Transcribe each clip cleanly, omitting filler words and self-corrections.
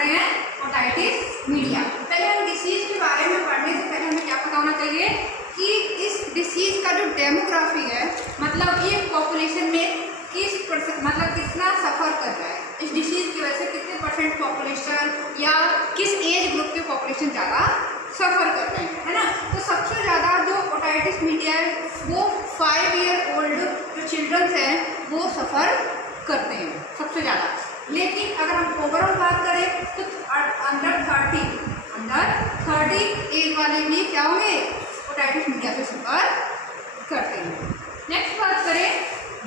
रहे हैं otitis media. पहले हम डिसीज के बारे में पढ़ने से पहले हमें क्या पता होना चाहिए कि इस डिसीज का जो डेमोग्राफी है, मतलब एक पॉपुलेशन में किस परसेंट, मतलब कितना सफ़र कर रहा है इस डिसीज की वजह से, कितने परसेंट पॉपुलेशन या किस एज ग्रुप के पॉपुलेशन ज़्यादा सफ़र कर रहे हैं, है ना। तो सबसे ज़्यादा जो ओटाइटिस मीडिया है वो 5 ईयर ओल्ड जो चिल्ड्रंस हैं वो सफ़र करते हैं सबसे ज़्यादा। लेकिन अगर हम ओवरऑल बात करें तो अंडर 30 एज वाले भी क्या होंगे, ओटाइटिस मीडिया से सफ़र करते हैं। नेक्स्ट बात करें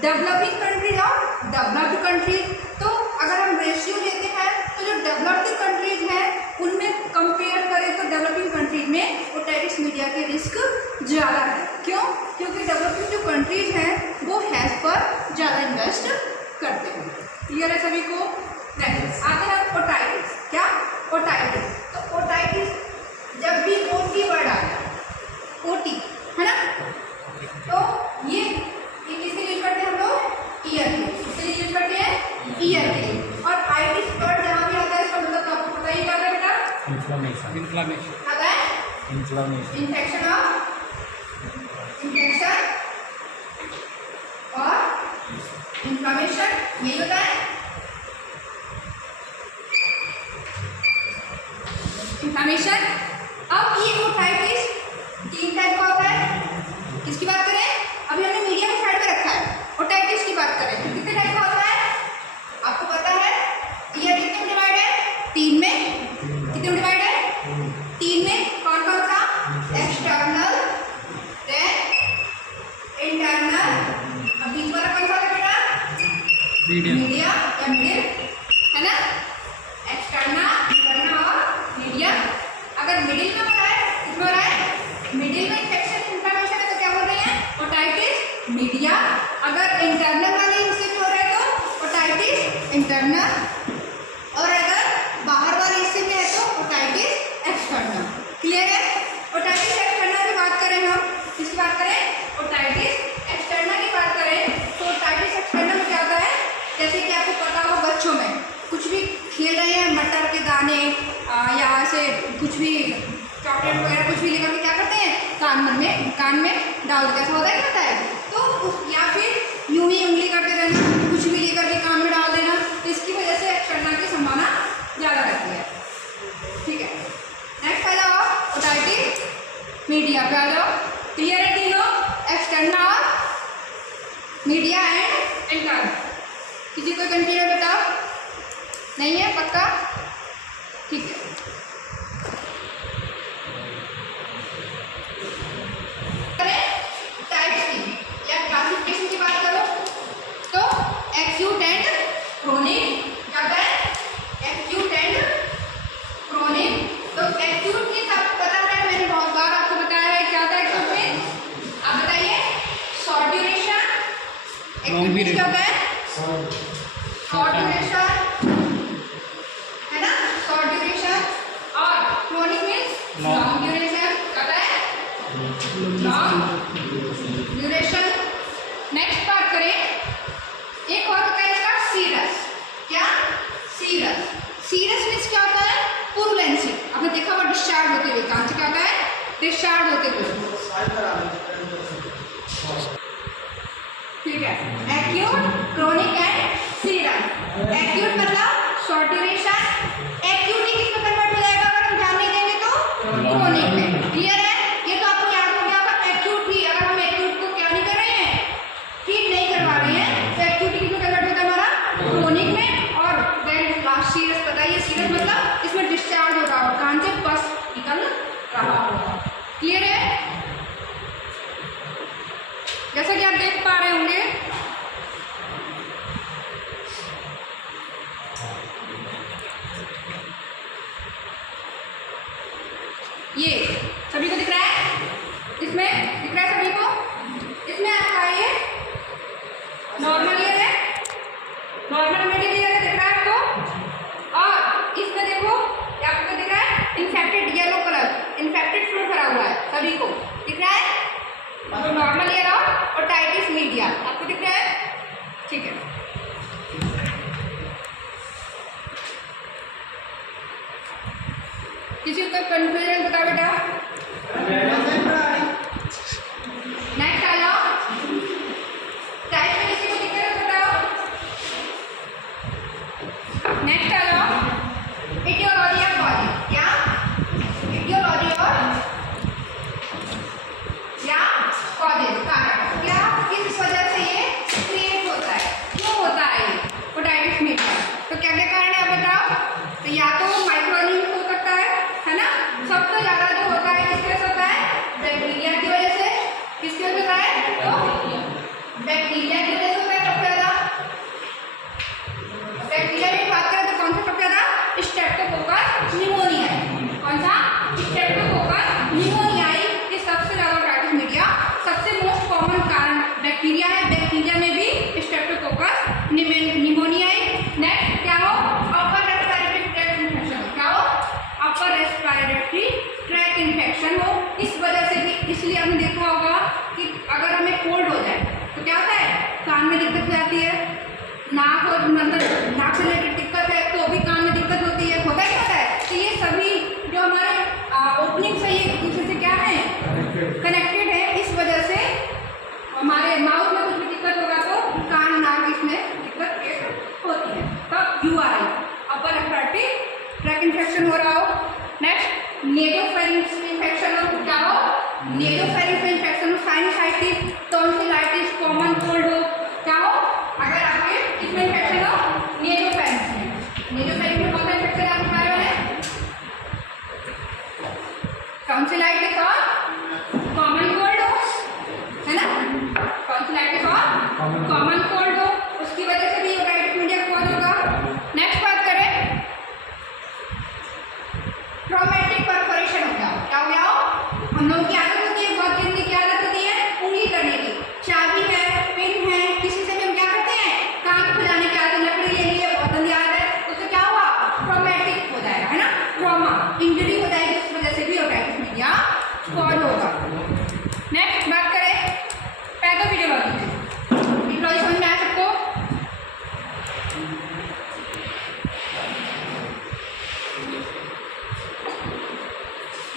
डेवलपिंग कंट्रीज और डेवलप्ड कंट्रीज। तो अगर हम रेशियो लेते हैं तो जो डेवलप्ड कंट्रीज हैं उनमें कंपेयर करें तो डेवलपिंग कंट्रीज में ओटाइटिस मीडिया के रिस्क ज़्यादा है। क्यों? क्योंकि डेवलपिंग जो कंट्रीज हैं वो हेल्थ पर ज़्यादा इन्वेस्ट करते हैं। क्लियर है सभी को? नेक्स्ट आते हैं ओटाइटिस। क्या? ओटाइटिस। तो ओटाइटिस जब भी ओटी वर्ड आया, ओटी है ना, तो ये किसके यूज करते हैं हम लोग? ईयर के। किसके यूज करते हैं? ईयर के। और आइटिस वर्ड जहाँ भी आता है इसका मतलब तो आपको पता ही क्या है बेटा? इन्फ्लेमेशन आता है, इन्फेक्शन ऑफ, इन्फेक्शन और इन्फ्लेमेशन, यही होता है इन्फ्लेमेशन। अब ये ओटाइटिस 3 टाइप का होता है। किसकी बात करें? अभी हमने मीडिया को साइड में रखा है, ओटाइटिस की बात करें तो कितने टाइप का होता है आपको पता है? ईयर कितने में डिवाइड है? 3 में। कितने में डिवाइड है? 3 में। कौन कौन सा? एक्सटर्नल, देन इंटरनल, अब बीच वाला कौन सा है बेटा? मीडिया या मिडिल, है ना। एक्सटर्नल, इंटरनल और मीडिया। अगर मिडिल में हो रहा है, किसमें हो रहा है? मिडिल में इन्फेक्शन इन्फ्लेमेशन है तो क्या बोल रहे हैं? Otitis media. अगर इंटरनल वाले हिस्से में हो रहा है तो ओटाइटिस इंटरनल, और अगर बाहर वाले हिस्से में है तो ओटाइटिस एक्सटर्नल। क्लियर है? ओटाइटिस एक्सटर्नल की बात करें हम, किसकी बात करें? ओटाइटिस एक्सटर्नल की बात करें तो ओटाइटिस एक्सटर्नल में क्या होता है, जैसे कि आपको पता हो बच्चों में कुछ भी खेल रहे हैं, मटर के दाने या ऐसे कुछ भी चॉकलेट वगैरह कुछ भी लेकर के क्या करते हैं, कान में डाल देते हैं। ऐसा होता है, क्या होता है? तो या फिर यूं ही उंगली करते रहना, कुछ भी लेकर के कान में डाल देना, तो इसकी वजह से एक्सटर्नल की संभावना ज़्यादा रहती है। ठीक है, नेक्स्ट आ जाओ ओटाइटिस मीडिया पे आ जाओ। क्लियर है तीनों? External, media and internal. किसी कोई कंफ्यूजन बताओ? नहीं है? पक्का? ठीक है। टाइप्स की या क्लासिफिकेशन की बात करो तो एक्यूट एंड क्रोनिक, क्या होता है? Acute and chronic. तो एक्यूट की सब पता है, मैंने बहुत बार आपको बताया है क्या होता है एक्यूट में। आप बताइए। शॉर्ट ड्यूरेशन, एक्यूट में क्या होता है? शॉर्ट ड्यूरेशन, है ना, शॉर्ट ड्यूरेशन। और क्रोनिक मीन्स लॉन्ग ड्यूरेशन, क्या होता है? Long duration. नेक्स्ट बात करें, एक और होता है इसका सीरस। क्या? सीरस। सीरस मीन्स क्या होता है? पुरुलेंसी। आपने देखा हुआ डिस्चार्ज होते हुए, कहाँ से क्या होता है? डिस्चार्ज होते हुए। ठीक है, acute, chronic and serous. Acute मतलब शॉर्ट ड्यूरेशन, एक्यूट ही किसमें कन्वर्ट हो जाएगा अगर हम ध्यान नहीं देंगे तो? क्रोनिक में। क्लियर है? ये तो आपको याद हो गया होगा। एक्यूट ही अगर हम एक्यूट को क्या नहीं कर रहे हैं, ठीक नहीं करवा रहे हैं, तो एक्यूट किसमें कन्वर्ट होता है हमारा? क्रोनिक में। और देन लास्ट सीरस। बताइए सीरस मतलब इसमें डिस्चार्ज हो रहा हो, कान से बस निकल रहा होगा। क्लियर है? जैसा कि आप देख पा रहे होंगे ये सभी को दिख रहा है, इसमें दिख रहा है सभी को। इसमें आपका ये नॉर्मल ईयर है, नॉर्मल मिडिल ईयर दिख रहा है आपको। और इसमें देखो क्या आपको दिख रहा है? Infected yellow colour, infected flu भरा हुआ है, सभी को दिख रहा है। तो नॉर्मल ईयर और ओटाइटिस मीडिया आपको दिख रहा है? ठीक है। किसी को कंफ्यूजन बता बेटा। नेक्स्ट आ जाओ, टाइप में किसी को दिक्कत है बताओ। नेक्स्ट आ जाओ, इटियोलॉजी ऑफ कॉजेज। क्या इटियोलॉजी और या कॉजेज, कारण क्या किस वजह से ये क्रिएट होता है, क्यों होता है ये ओटाइटिस मीडिया। तो क्या क्या कारण है बताओ। तो या तो माइक्रोऑर्गेनिज्म हो सकता है ना, सबसे ज़्यादा जो होता है किसकी वजह से होता है, बैक्टीरिया की वजह से। किसकी वजह से होता है, तो बैक्टीरिया की वजह से होता है सबसे ज़्यादा। बैक्टीरिया की बात करें तो कौन सा सबसे ज़्यादा, स्ट्रेप्टोकोकस निमोनियाई। कौन सा, स्ट्रेप्टोकोकस निमोनियाई ये सबसे ज़्यादा ओटाइटिस मीडिया सबसे मोस्ट कॉमन कारण बैक्टीरिया है। बैक्टीरिया में भी स्ट्रेप्टोकोकस निमोनियाई। नेक्स्ट क्या हो, अपर रेस्पिरेटरी ट्रैक्ट इन्फेक्शन हो। क्या हो, अपर रेस्पिरेटरी ट्रैक्ट इन्फेक्शन हो। इस वजह से भी, इसलिए हमने देखा होगा कि अगर हमें कोल्ड हो जाए तो क्या होता है, कान में दिक्कत हो जाती है, नाक और मतलब नाक से रिलेटेड दिक्कत है तो भी कान में दिक्कत होती है, होता है। तो ये सभी जो हमारे ओपनिंग से एक दूसरे से क्या है, कनेक्टेड है। इस वजह से हमारे माउथ में कुछ भी दिक्कत होगा तो कान नाक इसमें दिक्कत होती है। तब URI upper respiratory tract infection हो रहा हो। नेक्स्ट नेजोफेरिंक्स इन्फेक्शन हो। क्या हो, नेजोफेरिंक्स इन्फेक्शन हो। साइनसाइटिस, टॉन्सिलाइटिस, कॉमन कोल्ड हो। क्या हो, अगर आपके किसमें इन्फेक्शन हो, नेजोफेरिंक्स में। नेजोफेरिंक्स में कौन सा इन्फेक्शन आपको बताया है, टॉन्सिलाइटिस और कॉमन कोल्ड हो, है ना। टॉन्सिलाइटिस और कॉमन कोल्ड हो, उसकी वजह से भी ओटाइटिस मीडिया कौन होगा। नेक्स्ट बात करें, ट्रॉमेटिक परफोरेशन हो गया। क्या हो गया हो, हम लोगों की आदत होती है, बहुत गिनती की आदत होती है उंगली करने की। चाबी है, पिन है, किसी से भी हम क्या करते हैं, कान खुजाने की आदत, लकड़ी ले ली है, बहुत गंदी आदत है, उससे क्या हुआ, ट्रॉमेटिक हो जाएगा, है ना। ट्रॉमा, इंजरी हो जाएगी, उस वजह से भी ओटाइटिस मीडिया कौन होगा। नेक्स्ट बात करें पैथोफिजियोलॉजी। फिजियोलॉजी समझ में आया सबको।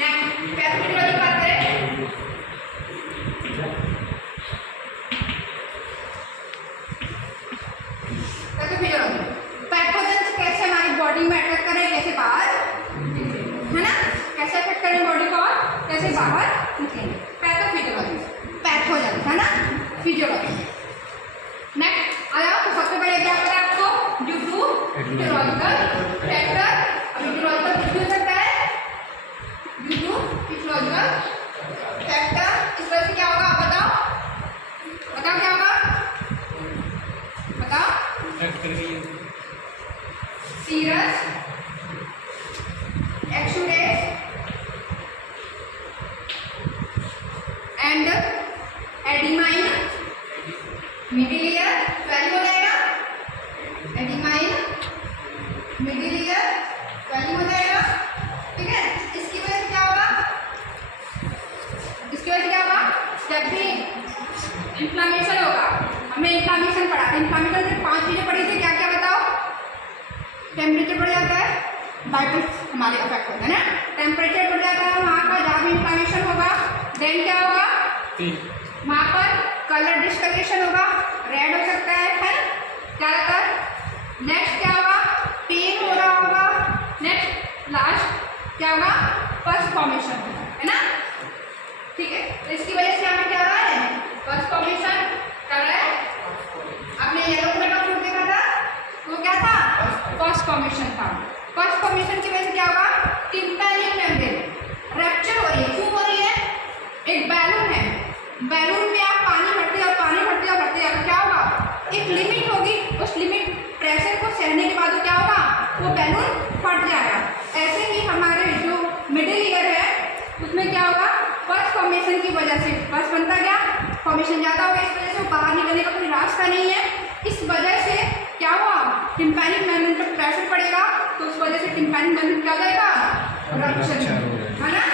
नेक्स्ट पैथोफिजियोलॉजी की बात करें, पैथोफिजियोलॉजी पैथोजेंस कैसे हमारी बॉडी में अटैक करें, कैसे बाहर, है ना, कैसे अटैक करें बॉडी को और कैसे बाहर निकलेंगे। पैथोफिजियोलॉजी, पैथोजेंस, है ना, फिजियोलॉजी। नेक्स्ट आया, तो सबसे पहले क्या पता है आपको, due to physiological factor. Physiological कुछ भी हो सकता है, ड्यू टू फिजियोलॉजिकल फैक्टर। इस वजह से क्या होगा, बताओ बताओ क्या होगा, बताओ। सीरस एक्सुडेट एंड एडिमाइन मिडिल ईयर वैल्यू हो जाएगा, एडिमाइन मिडिल ईयर वैल्यू हो जाएगा, ठीक है। इसकी वजह से क्या होगा, इसकी वजह से क्या होगा, जब भी इन्फ्लामेशन होगा, हमने इन्फ्लामेशन पढ़ा था, इन्फ्लामेशन से 5 चीज़ें पढ़ी थी, क्या क्या बताओ। टेम्परेचर बढ़ जाता है, वाइटल्स हमारे अफेक्ट होते हैं ना, टेम्परेचर बढ़ जाता है वहाँ का, जहाँ भी इन्फ्लामेशन होगा। देन क्या होगा, वहाँ पर कलर डिस्कलरेशन होगा, रेड हो सकता है क्या रहता है। नेक्स्ट क्या होगा, पेन हो रहा होगा। नेक्स्ट लास्ट क्या होगा, पस फॉर्मेशन होगा, है ना, ठीक है। तो इसकी वजह से हमें क्या हो रहा है, पस फॉर्मेशन कर रहा है। आपने येलो कलर का फ्रूट देखा था, वो क्या था, पस फॉर्मेशन था। पस फॉर्मेशन की वजह से क्या होगा, टिम्पैनिक मेम्ब्रेन रप्चर हो रही है। क्यों हो रही है, एक बैलून है, बैलून में आप पानी भरते जाओ, पानी भरते जाओ, भरते जाओ, क्या होगा, एक लिमिट होगी, उस लिमिट प्रेशर को सहने के बाद क्या होगा, वो बैलून फट जाएगा। ऐसे ही हमारे जो मिडिल ईयर है उसमें क्या होगा, पस फॉर्मेशन की वजह से पस बनता गया, फॉर्मेशन ज़्यादा हो गया, इस वजह से बाहर निकलने का कोई रास्ता नहीं है। इस वजह से क्या हुआ, टिम्पैनिक मेम्ब्रेन पर प्रेशर पड़ेगा, तो उस वजह से टिम्पैनिक मेम्ब्रेन क्या हो जाएगा, रप्चर, है ना।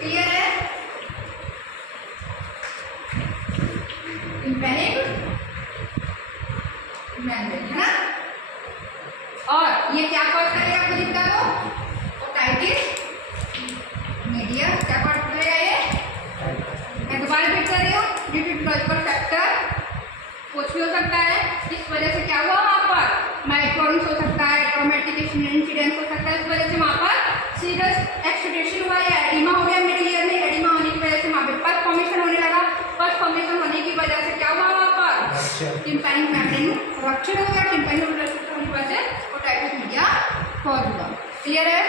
क्लियर है, टिम्पैनिक मेम्ब्रेन, है ना। और ये क्या कॉज करेगा आपको दिखता दो, ओटाइटिस मीडिया क्या कॉज करेगा ये, मैं दोबारा रिपीट कर रही हूँ, ड्यू टू इकोलॉजिकल फैक्टर कुछ भी हो सकता है, इस वजह से क्या हुआ वहाँ पर माइक्रोन्स हो सकता है, ट्रॉमेटिक इंसिडेंस हो सकता है, इस वजह से वहाँ पर सीरियस एक्सुडेशन हुआ या एडिमा हो गया मिडिल ईयर में, एडिमा होने की वजह से वहाँ पे पस फॉर्मेशन होने लगा, पस फॉर्मेशन होने की वजह से क्या हुआ वहाँ पर टिम्पैनिक मेम्ब्रेन रप्चर हो गया, टिम्पैनिक मेम्ब्रेन रप्चर होने की वजह से ओटाइटिस मीडिया कॉज हुआ। क्लियर है?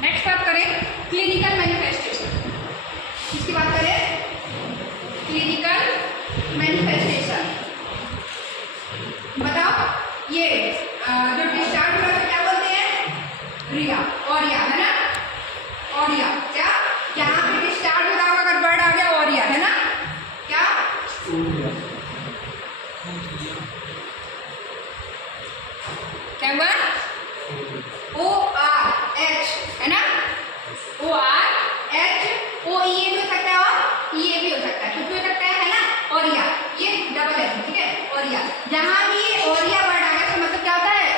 नेक्स्ट बात करें क्लिनिकल मैनिफेस्टेशन, किसकी बात करें, क्लिनिकल मैनिफेस्टेशन। बताओ ये जो डिस्चार्ज हो रहा है क्या बोलते हैं, रिया ओरिया है ना, ओरिया क्या, यहाँ पे डिस्चार्ज हो रहा होगा अगर वर्ड आ गया ओरिया है ना, क्या क्या हुआ, ORH है ना, ORH OEA भी हो सकता है और EA भी हो सकता है, कुछ भी हो सकता है ना, ओरिया ये डबल है, ठीक है, ओरिया जहाँ भी ये ओरिया वर्ड आ गया तो मतलब क्या होता है,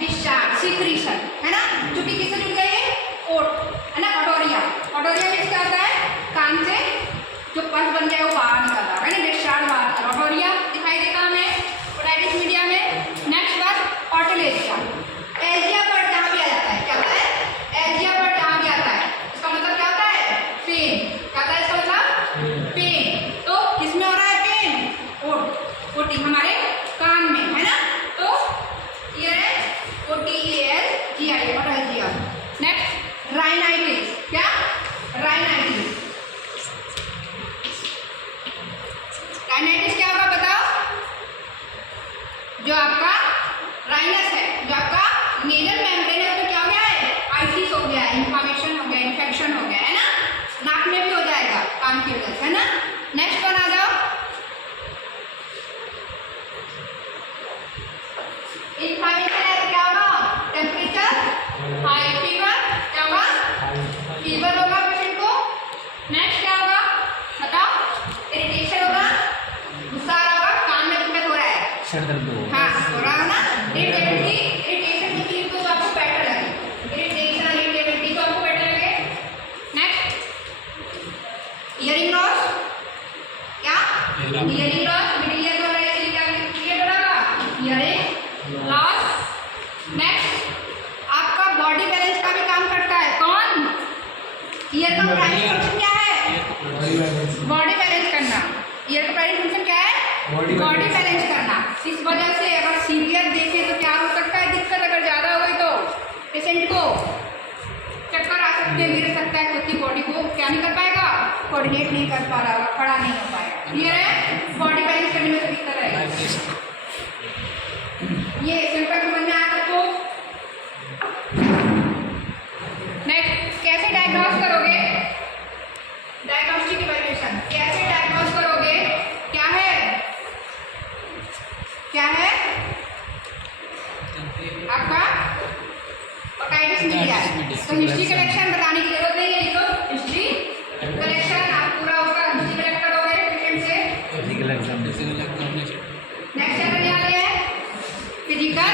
डिस्चार्ज सिक्रीशन है ना, चुटी किससे जुड़ गई है, ओट है ना, ऑटोरिया, ऑटोरिया मीन्स क्या होता है, कान से जो पस बन गया है वो बाहर निकल रहा है ना, डिस्चार्ज बाहर, ऑटोरिया दिखाई देगा हमें ओटाइटिस मीडिया में। नेक्स्ट बात ऑटोलेजिया, एजिया वर्ड जहाँ भी आ जाता है, क्या होता है, एजिया वर्ड जहाँ भी आता है इसका मतलब क्या होता है, पेन, क्या होता है इसका मतलब, पेन, तो किसमें हो रहा है पेन, ओट, ओटी हमारे कान में है ना, तो ये है OTELGIA ऑटोलेजिया। नेक्स्ट राइनाइटिस, क्या राइनाइटिस, राइनाइटिस क्या होगा बताओ, जो आपका राइनस है, जो आपका नेजल मेम्ब्रेन है तो क्या हो गया है, आइटिस हो गया, इन्फ्लेमेशन हो गया, इन्फेक्शन हो गया है ना, नाक में भी हो जाएगा कान की वजह से है ना। नेक्स्ट वन आ जाओ, इन्फ्लेमेशन है तो क्या होगा, टेम्परेचर हाई, फीवर क्या होगा, फीवर होगा पेशेंट को। नेक्स्ट क्या होगा बताओ, इरिटेशन होगा, गुस्सा आ रहा होगा, कान में दिक्कत हो रहा है, सर दर्द हो, हाँ हो रहा है ना, इरिटेबिलिटी, इरिटेशन की चीज तो आपको बेटर लगे, इरिटेशन और इरिटेबिलिटी तो आपको बेटर लगे। नेक्स्ट हियरिंग लॉस, क्या हियरिंग लॉस, मिडिल ईयर वाला ये क्या क्लियर हो रहा, हियरिंग लॉस। नेक्स्ट आपका बॉडी बैलेंस का भी काम करता है, कौन, ईयर का प्राइमरी फंक्शन क्या है, बॉडी बैलेंस करना, ईयर का प्राइमरी फंक्शन क्या है, बॉडी बैलेंस करना। इस वजह से अगर सीवियर देखें तो क्या हो सकता है दिक्कत, अगर ज़्यादा हो गई तो पेशेंट को चक्कर आ सकते हैं, गिर सकता है, खुद की बॉडी को क्या नहीं कर पाएगा, कोऑर्डिनेट नहीं कर पा रहा होगा, खड़ा नहीं हो पाएगा। क्लियर है, बॉडी बैलेंस करने में दिक्कत है, ये सिंपल समझ में आया सबको। नेक्स्ट कैसे डायग्नोस करोगे, डायग्नोस्टिक इवैल्यूएशन कैसे डायग्नोस करोगे, क्या है, क्या है आपका ओटाइटिस मीडिया, तो हिस्ट्री कलेक्शन बताने की जरूरत नहीं है, तो हिस्ट्री कलेक्शन आप पूरा उसका हिस्ट्री कलेक्ट करोगे पेशेंट से। नेक्स्ट क्या करने वाले हैं, फिजिकल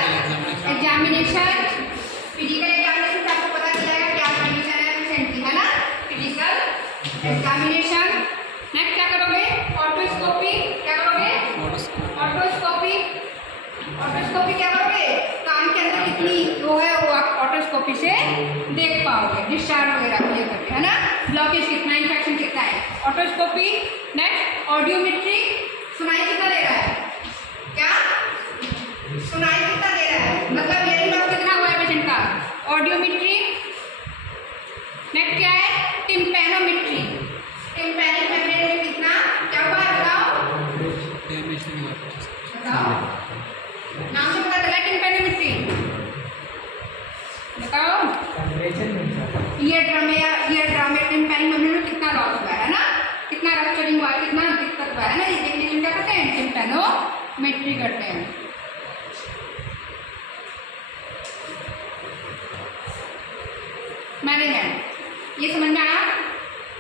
एग्जामिनेशन, फिजिकल एग्जामिनेशन से आपको पता चल जाएगा क्या कंडीशन है पेशेंट की, है ना, फिजिकल एग्जामिनेशन। नेक्स्ट क्या करोगे, ऑटोस्कोपी, क्या करोगे, ऑटोस्कोपी, ऑटोस्कोपी क्या करोगे, कान के अंदर कितनी वो है वो आप ऑटोस्कोपी से देख पाओगे, डिस्चार्ज वगैरह क्लियर करके है ना, ब्लॉकेज कितना, इन्फेक्शन कितना है, ऑटोस्कोपी। नेक्स्ट ऑडियोमेट्री, सुनाई कितना दे रहा है, क्या सुनाई कितना दे रहा है, मतलब हियरिंग लॉस कितना हुआ है पेशेंट का, ऑडियोमेट्री। नेक्स्ट क्या है, टिम्पैनोमेट्री, टिम्पैनिक मेम्ब्रेन में कितना क्या हुआ है बताओ, बताओ नाम से पता चला, टिम्पैनोमेट्री बताओ, ईयर ड्रम में टिम्पैनिक मेम्ब्रेन में कितना लॉस हुआ है ना, कितना रप्चरिंग हुआ है, कितना दिक्कत हुआ है ना, ये देखने के लिए क्या करते हैं, टिम्पैनोमेट्री करते हैं। मैनेजमेंट ये समझ में आया,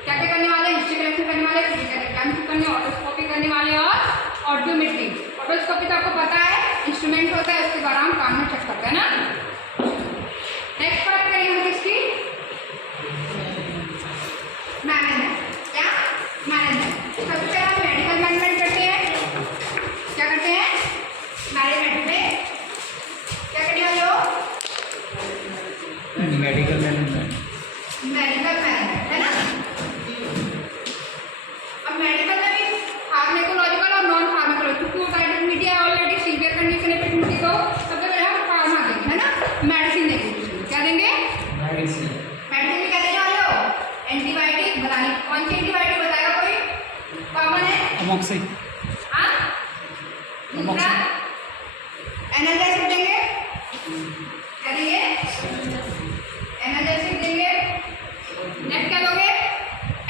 क्या क्या करने वाले, हिस्ट्री कलेक्शन करने वाले, फिजिकल एग्जाम तो आपको पता है इंस्ट्रूमेंट होता है, उसके द्वारा हम कान में चेक करते हैं ना। नेक्स्ट बात करें हम किसकी, मैनेजमेंट। क्या मैनेजमेंट, सबसे पहले हम मेडिकल मैनेजमेंट करते हैं। क्या करते हैं मैनेजमेंट में, क्या करने वाले हो, मेडिकल मैनेजमेंट, मेडिकल मैनेजमेंट है ना। अब मेडिकल में भी फार्मेकोलॉजिकल और नॉन फार्मेकोलॉजिकल क्योंकि मीडिया ऑलरेडी सीवियर कंडीशन है पेशेंट को, तब तक हम फार्मा देंगे है ना, मेडिसिन देंगे। क्या देंगे, मेडिसिन। मेडिसिन में क्या देने वाले हो, एंटीबायोटिक बतानी। कौन सी एंटीबायोटिक बताएगा कोई, कॉमन है अमोक्सी, हाँ। दूसरा एनाल्जेसिक देंगे, क्या देंगे, एनाल्जेसिक देंगे। नेक्स्ट क्या दोगे,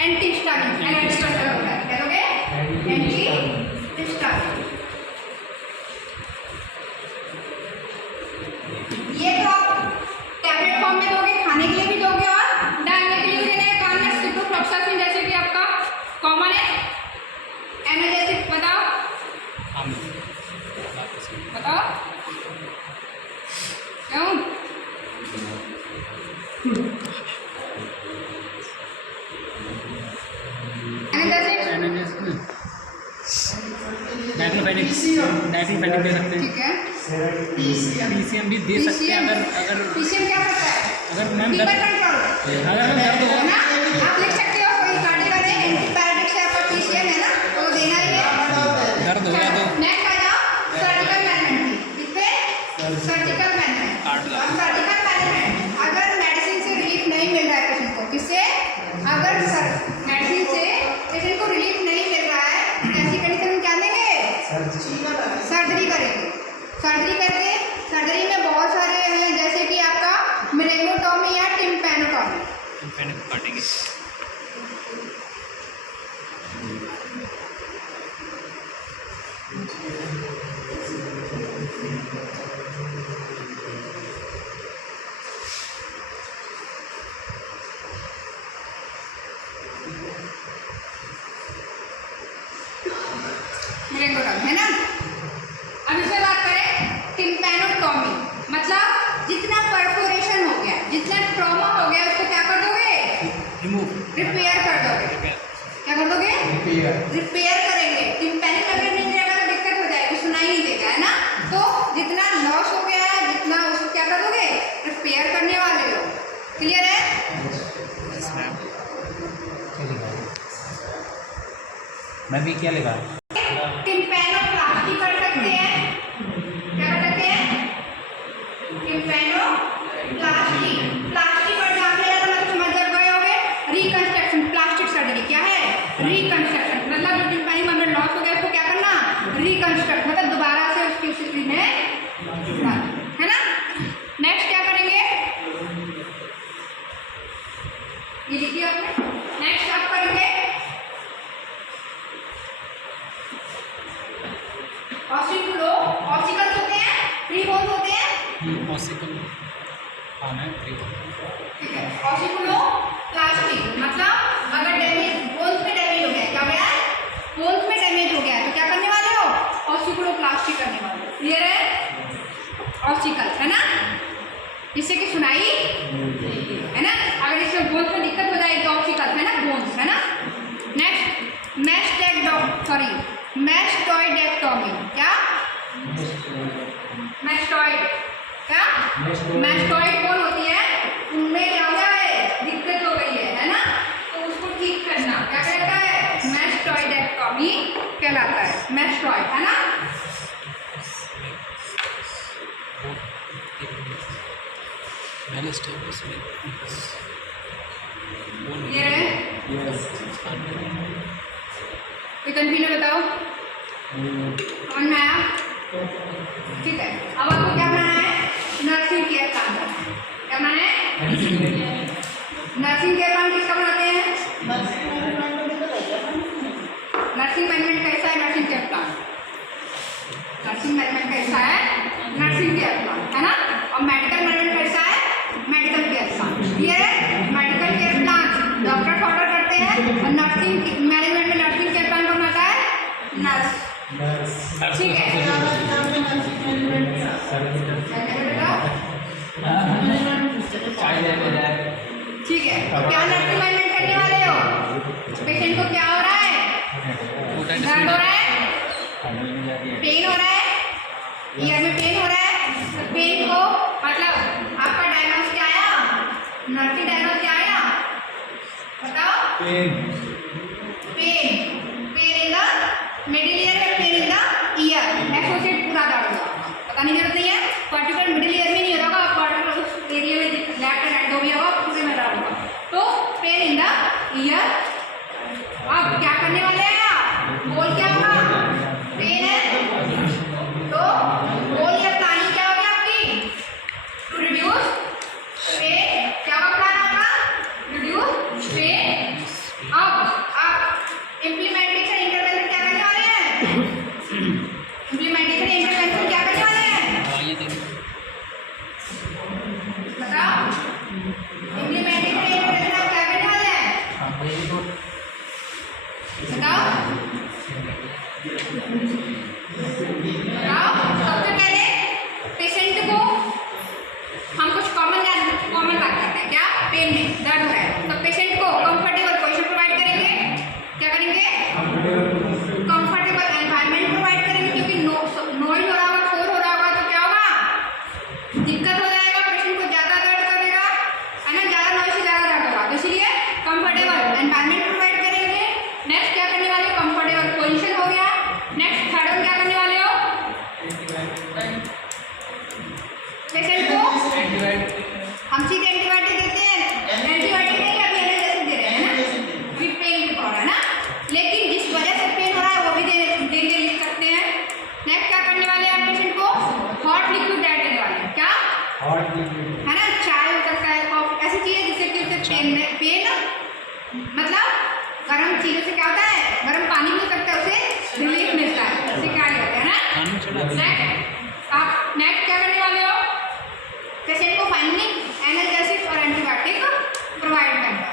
एंटीहिस्टामिन, एनाल्जेसिक होता है, क्या दोगे, एंटीहिस्टामिन। ये तो आप टैबलेट फॉर्म में दोगे, खाने के लिए भी दोगे और डालने के लिए भी देना है। कान में सिप्रोफ्लॉक्सासिन जैसे कि आपका कॉमन है। एनाल्जेसिक बताओ, बताओ क्यों, डाइक्लोफेनिक दे सकते हैं, ठीक है। पीसीएम भी दे सकते हैं अगर पीसीएम क्या करता है, अगर मैम फीवर दर्द कंट्रोल दर्द है हो ना। आप लिख सकते हो कोई कार्डियक है, एंटीबायोटिक से आपका पीसीएम है ना, तो देना ही है। दर्द हो गया तो नेक्स्ट आ जाओ सर्जिकल मैनेजमेंट, इस पे सर्जिकल मैनेजमेंट। और सर्जिकल मैनेजमेंट अगर मेडिसिन से रिलीफ नहीं मिल रहा है पेशेंट को, किससे, अगर मेडिसिन से पेशेंट को रिलीफ नहीं मिल रहा है, ऐसी कंडीशन में क्या देंगे, सर्जरी करेंगे। सर्जरी करके, सर्जरी में बहुत सारे हैं जैसे कि आपका मेलेंगोटॉमी या टिम्पैनोटॉमी। काटेंगे। मेलेंगोटॉमी है ना। अब इस पे बात करें टिम्पैनोटॉमी, मतलब जितना परफोरेशन हो गया, जितना ट्रॉमा हो गया उसको क्या कर दोगे, रिमूव, रिपेयर कर दोगे। क्या कर दोगे, रिपेयर करेंगे। टिम्पैनिक अगर नहीं रहेगा तो दिक्कत हो जाएगी, सुनाई नहीं देगा है ना। तो जितना लॉस हो गया है, जितना उसको क्या कर दोगे, रिपेयर करने वाले लोग। क्लियर है, मैं भी क्या लिखा, टिम्पैनोप्लास्टी कर सकते हैं। क्या कर सकते हैं, टिम्पैनोप्लास्टी। प्लास्टी पर ध्यान देना तो मतलब समझ गए होंगे, रिकंस्ट्रक्शन, प्लास्टिक सर्जरी क्या है, रिकंस्ट्रक्शन। मतलब जो टिम्पैनिक में लॉस हो गया उसको क्या करना, रिकंस्ट्रक्ट, मतलब दोबारा से उसकी स्थिति में है ना। नेक्स्ट क्या करेंगे, ये लिखिए आपने। नेक्स्ट आप करेंगे ऑसिकुलो, ऑसिकल होते हैं, फ्री बोन्स होते हैं, ऑसिकल, हाँ मैं फ्री, ठीक है। ऑसिकुलो प्लास्टी मतलब अगर डैमेज, बोन्स में डैमेज हो गया, क्या हो गया है, बोन्स में डैमेज हो गया है, तो क्या करने वाले हो, ऑसिकुलो प्लास्टी करने वाले हो। क्लियर है, ऑसिकल है ना, जिससे कि सुनाई है ना। अगर इसमें बोन्स में दिक्कत हो जाएगी तो ऑसिकल है ना, बोन्स है ना। नेक्स्ट मैस्टॉइडेक्टॉमी, क्या, मैस्टॉइड, क्या, मैस्टॉइड बोन होती है, उनमें क्या हो गया है, दिक्कत हो गई है ना, तो उसको ठीक करना क्या कहता है, मैस्टॉइडेक्टॉमी कहलाता है। मैस्टॉइड है ना, ये है, कोई कंफ्यूजन बताओ, समझ में आया, ठीक है। अब आपको क्या बनाना है, नर्सिंग केयर प्लान बनाना है। क्या बनाना है, नर्सिंग केयर प्लान किसका बनाते हैं, नर्सिंग मैनेजमेंट कैसा है, nursing care plan, nursing management कैसा है, नर्सिंग केयर प्लान है ना। और मेडिकल मैनेजमेंट कैसा है, मेडिकल केयर प्लान। क्लियर है, medical care plan doctor order करते हैं, और नर्सिंग मैनेजमेंट में नर्सिंग केयर प्लान कौन बनाता है, नर्स, ठीक है। तो क्या ट्रीटमेंट करने वाले हो? पेशेंट को क्या हो रहा है? दर्द हो रहा है, पेन हो रहा है, ईयर में पेन हो रहा है। तो पेन को मतलब आपका डायग्नोस क्या आया? नर्सी डायग्नोस क्या आया बताओ? Pain in the middle ear में, pain in the ear, associate पूरा दर्द होगा, पता नहीं जरूरत नहीं है। पर्टिकुलर मिडिल ईयर में नहीं हो रहा, पर्टिकुलर उस एरिया में लेफ्ट राइट जो भी होगा पूरे में दर्द होगा। तो पेन इन द ईयर। अब क्या करने वाले हैं आप? गोल क्या होगा? पेन है तो गोल या प्लानिंग क्या होगी आपकी? To reduce pain. क्या होगा प्लान आपका? Reduce pain. अब इम्प्लीमेंटेशन इंटरवेंशन क्या करने वाले हैं? इम्प्लीमेंटेशन इंटरवेंशन क्या करने वाले हैं बताओ? इम्प्लीमेंटेशन इंटरवेंशन आप क्या करने वाले हैं बताओ? सबसे पहले पेशेंट को हम कुछ कॉमन बात करते हैं। क्या? पेन में दर्द हो रहा है तो पेशेंट को कंफर्टेबल पोजीशन प्रोवाइड करेंगे। क्या करेंगे? कंफर्टेबल एनवायरनमेंट प्रोवाइड करेंगे, क्योंकि नॉइज हो रहा होगा, शोर हो रहा होगा तो क्या होगा? दिक्कत हो जाएगा, पेशेंट को ज़्यादा दर्द करेगा, है ना, ज़्यादा नॉइज से ज़्यादा दर्द होगा। तो इसलिए कंफर्टेबल एनवायरनमेंट प्रोवाइड करेंगे। नेक्स्ट क्या करने वाले? कंफर्टेबल पोजीशन हो गया। नेक्स्ट थर्ड में क्या करने वाले हो? पेशेंट को हम सीधे एंटीबायोटिक देते हैं, एंटीबायोटिक नहीं, अभी एनाल्जेसिक दे रहे हैं ना, अभी पेन की प्रॉब्लम है ना, लेकिन जिस वजह से पेन हो रहा है वो भी दे लिख सकते हैं। नेक्स्ट क्या करने वाले हैं? आप पेशेंट को हॉट लिक्विड डाइट देने वाले हैं। क्या? है ना, चाय हो सकता है, कॉफी, ऐसी चीज़ें जिससे कि उससे पेन मतलब गर्म चीज़ों से क्या होता है? गर्म पानी भी हो सकता है, उसे रिलीफ मिलता है, उससे क्या कहते हैं ना। आप नेक्स्ट क्या करने वाले हो? पेशेंट को फाइनली एनाल्जेसिक और एंटीबायोटिक प्रोवाइड करना।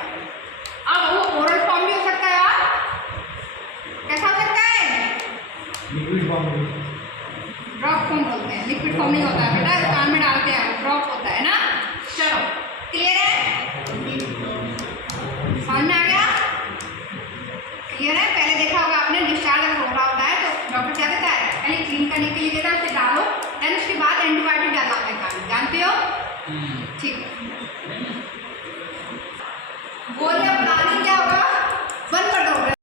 अब वो ओरल फॉर्म भी हो सकता है और कैसा हो सकता है? ड्रॉप फॉर्म बोलते हैं, लिक्विड फॉर्म नहीं होता है बेटा, कान में डालते हैं, ड्रॉप होता है ना। चलो क्लियर है? समझ में आ गया? क्लियर है? पहले देखा होगा आपने, डिस्चार्ज अगर हो रहा होता है तो डॉक्टर क्या देता है? पहले क्लीन करने के लिए देता है, उसे डालो, देन उसके बाद एंटीबायोटिक डालना होता है कान में, जानते हो?